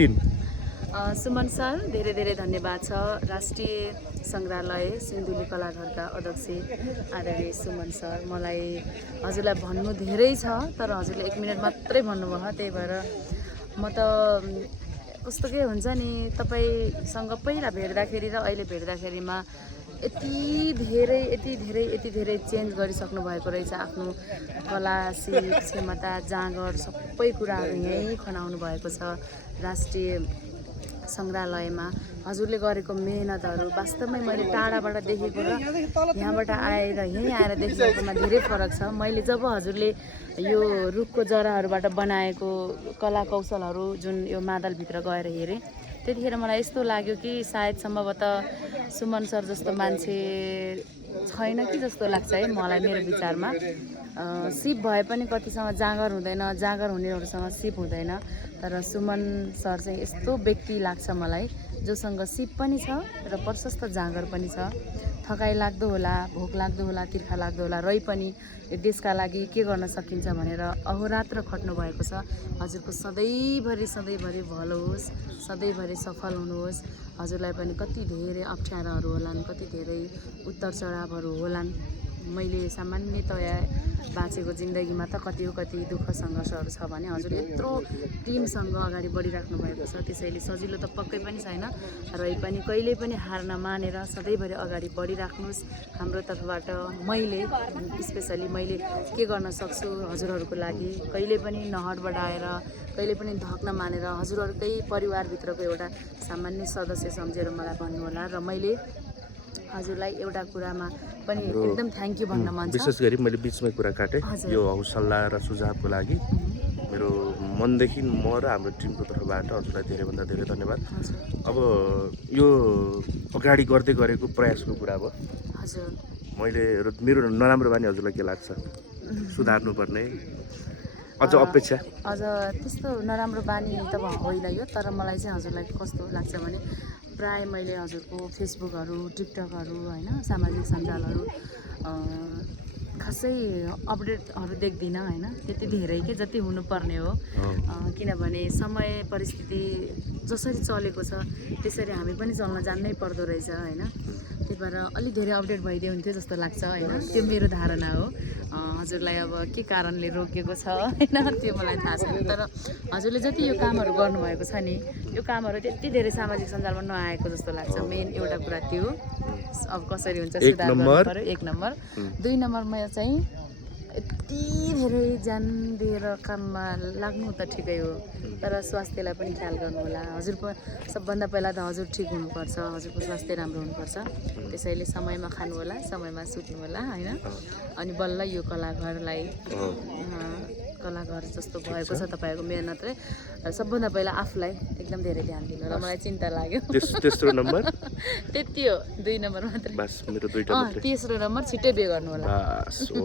Suman sir धेरै धेरै धन्यवाद छ। राष्ट्रिय सङ्ग्रहालय सिन्धुली कलाघरका अध्यक्ष आदरणीय सुमन सर, मलाई हजुरलाई भन्नु धेरै छ तर हजुरले 1 मिनट मात्रै भन्नुभयो। त्यही भएर म त कस्तो के हुन्छ नि, तपाईसँग पहिला भेट्दाखेरि र अहिले भेट्दाखेरिमा यति धेरै चेन्ज गरिसक्नु भएको रहेछ। आफ्नो कला, सिप, क्षमता, जाँगर सबै कुराहरू यहीँ खनाउनु भएको छ। राष्ट्रिय सङ्ग्रहालयमा हजुरले गरेको मेहनतहरू वास्तवमै मैले टाढाबाट देखेको र यहाँबाट आएर यहीँ आएर देखेकोमा धेरै फरक छ। मैले जब हजुरले यो रुखको जराहरूबाट बनाएको कला कौशलहरू जुन यो मादलभित्र गएर हेरेँ, त्यतिखेर मलाई यस्तो लाग्यो कि सायद सम्भवतः सुमन सर जस्तो मान्छे छैन कि जस्तो लाग्छ है मलाई, मेरो विचारमा। सिप भए पनि कतिसँग जाँगर हुँदैन, जाँगर हुनेहरूसँग सिप हुँदैन, तर सुमन सर चाहिँ यस्तो व्यक्ति लाग्छ मलाई जोसँग सिप पनि छ र प्रशस्त जाँगर पनि छ। थकाइ लाग्दो होला, भोक लाग्दो होला, तिर्खा लाग्दो होला, रै पनि यो देशका लागि के गर्न सकिन्छ भनेर अहोरात्र खट्नु भएको छ। हजुरको सधैँभरि भलो होस्, सधैँभरि सफल हुनुहोस्। हजुरलाई पनि कति धेरै अप्ठ्याराहरू होलान्, कति धेरै उतार चढावहरू होलान्। मैले सामान्यतया बाँचेको जिन्दगीमा त कति दुःख सङ्घर्षहरू छ भने हजुर यत्रो टिमसँग अगाडि बढिराख्नु भएको छ। त्यसैले सजिलो त पक्कै पनि छैन, र पनि कहिल्यै पनि हार नमानेर सधैँभरि अगाडि बढिराख्नुहोस्। हाम्रो तर्फबाट स्पेसली मैले के गर्न सक्छु हजुरहरूको लागि, कहिले पनि नहट बढाएर, कहिले पनि धक नमानेर हजुरहरूकै परिवारभित्रको एउटा सामान्य सदस्य सम्झेर मलाई भन्नुहोला। र मैले हजुरलाई एउटा कुरामा पनि एकदम थ्याङ्क यू भन्न मन छ। विशेष गरी मैले बिचमै कुरा काटेँ, यो हौसला र सुझावको लागि मेरो मनदेखि म र हाम्रो टिमको तर्फबाट हजुरलाई धेरैभन्दा धेरै धन्यवाद। अब यो अगाडि गर्दै गरेको प्रयासको कुरा भयो। हजुर, मेरो नराम्रो बानी हजुरलाई के लाग्छ सुधार्नुपर्ने अझ अपेक्षा? अझ त्यस्तो नराम्रो बानी त होइन यो, तर मलाई चाहिँ हजुरलाई कस्तो लाग्छ भने प्राय मैले हजुरको फेसबुकहरू, टिकटकहरू होइन, सामाजिक सञ्जालहरू खासै अपडेटहरू देख्दिनँ होइन, त्यति धेरै के जति हुनुपर्ने हो। किनभने समय परिस्थिति जसरी चलेको छ त्यसरी हामी पनि चल्न जान्नै पर्दो रहेछ होइन। त्यही भएर अलिक धेरै अपडेट भइदियो हुन्थ्यो जस्तो लाग्छ होइन, त्यो मेरो धारणा हो। हजुरलाई अब के कारणले रोकेको छ होइन त्यो मलाई थाहा छैन, तर हजुरले जति यो कामहरू गर्नुभएको छ नि, यो कामहरू त्यति धेरै सामाजिक सञ्जालमा नआएको जस्तो लाग्छ। मेन एउटा कुरा त्यो अब कसरी हुन्छ सुधार गर्नु पर्यो, 1 नम्बर। 2 नम्बरमा चाहिँ यति धेरै ज्यान दिएर काममा लाग्नु त ठिकै हो, तर स्वास्थ्यलाई पनि ख्याल गर्नु होला। हजुरको सबभन्दा पहिला त हजुर ठिक हुनुपर्छ, हजुरको स्वास्थ्य राम्रो हुनुपर्छ। त्यसैले समयमा खानु होला, समयमा सुत्नु होला होइन। अनि बल्ल यो कलाघर जस्तो भएको छ तपाईँहरूको मेहनतले। सबभन्दा पहिला आफूलाई एकदम धेरै ध्यान दिनु होला, मलाई चिन्ता लाग्यो। तेस्रो नम्बर त्यति हो, 2 नम्बर मात्रै। बस मेरो 2टा मात्रै। तेस्रो नम्बर छिट्टै बिहे गर्नु होला। बस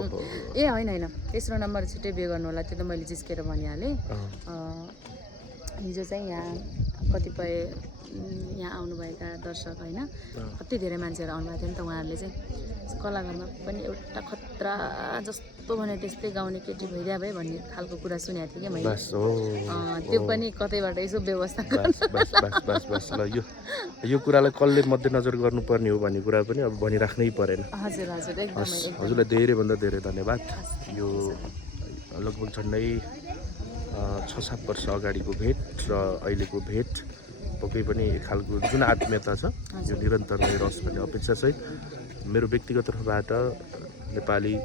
ए होइन, तेस्रो नम्बर छिट्टै बिहे गर्नु होला, त्यो त मैले जिस्केर भनिहालेँ। हिजो चाहिँ यहाँ कतिपय यहाँ आउनुभएका दर्शक होइन, कति धेरै मान्छेहरू आउनुभएको थियो नि त, उहाँहरूले चाहिँ कलाघरमा पनि एउटा खतरा जस्तो भने त्यस्तै गाउने केटी भइदिया भए भन्ने खालको कुरा सुनेको थिएँ कि मैले। त्यो पनि कतैबाट यसो व्यवस्था बस ल यो कुरालाई कसले मध्यनजर गर्नुपर्ने हो भन्ने कुरा पनि अब भनिराख्नै परेन। हजुर एकदमै। हजुरलाई धेरैभन्दा धेरै धन्यवाद। यो लगभग झन्डै 6-7 वर्ष अगाडिको भेट र अहिलेको भेट पक्कै पनि एक खालको जुन आत्मीयता छ यो निरन्तर नै रहोस् भन्ने अपेक्षा चाहिँ मेरो व्यक्तिगत तर्फबाट नेपाली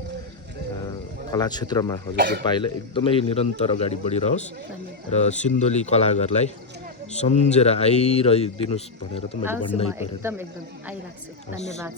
कला क्षेत्रमा हजुरको पाइला एकदमै निरन्तर अगाडि बढिरहोस् र सिन्धुली कलाघरलाई सम्झेर आइरहिदिनुहोस् भनेर त मैले भन्नै पर्यो। एकदम आइराख्छु। धन्यवाद।